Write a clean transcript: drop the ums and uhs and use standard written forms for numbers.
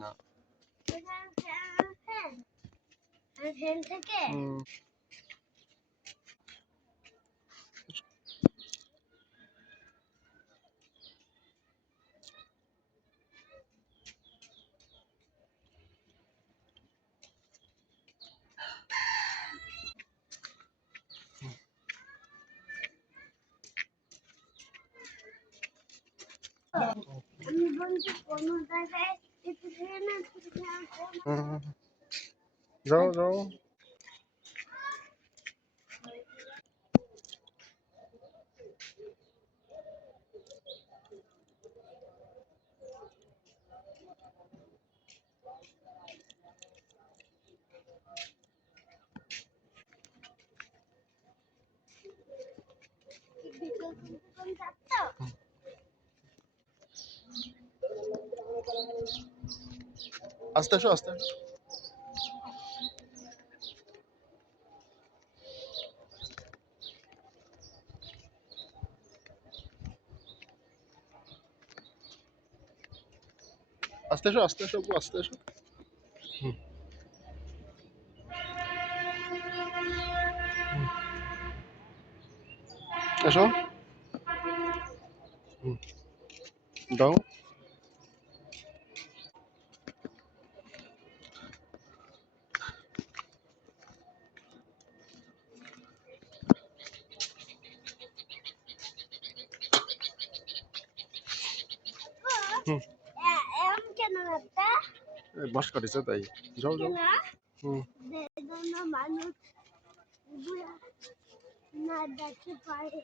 না। ফ্যান থেকে আমি বলছি কোনো জায়গায় যাও যাও। আস্তে আসো আস্তে আসো। আস্তে আসো আস্তে আসো আস্তে আসো। এসো দাও। কেন একটা বাস কাটিছে তাই। যাও যাও। মানুষ না দেখতে পারে।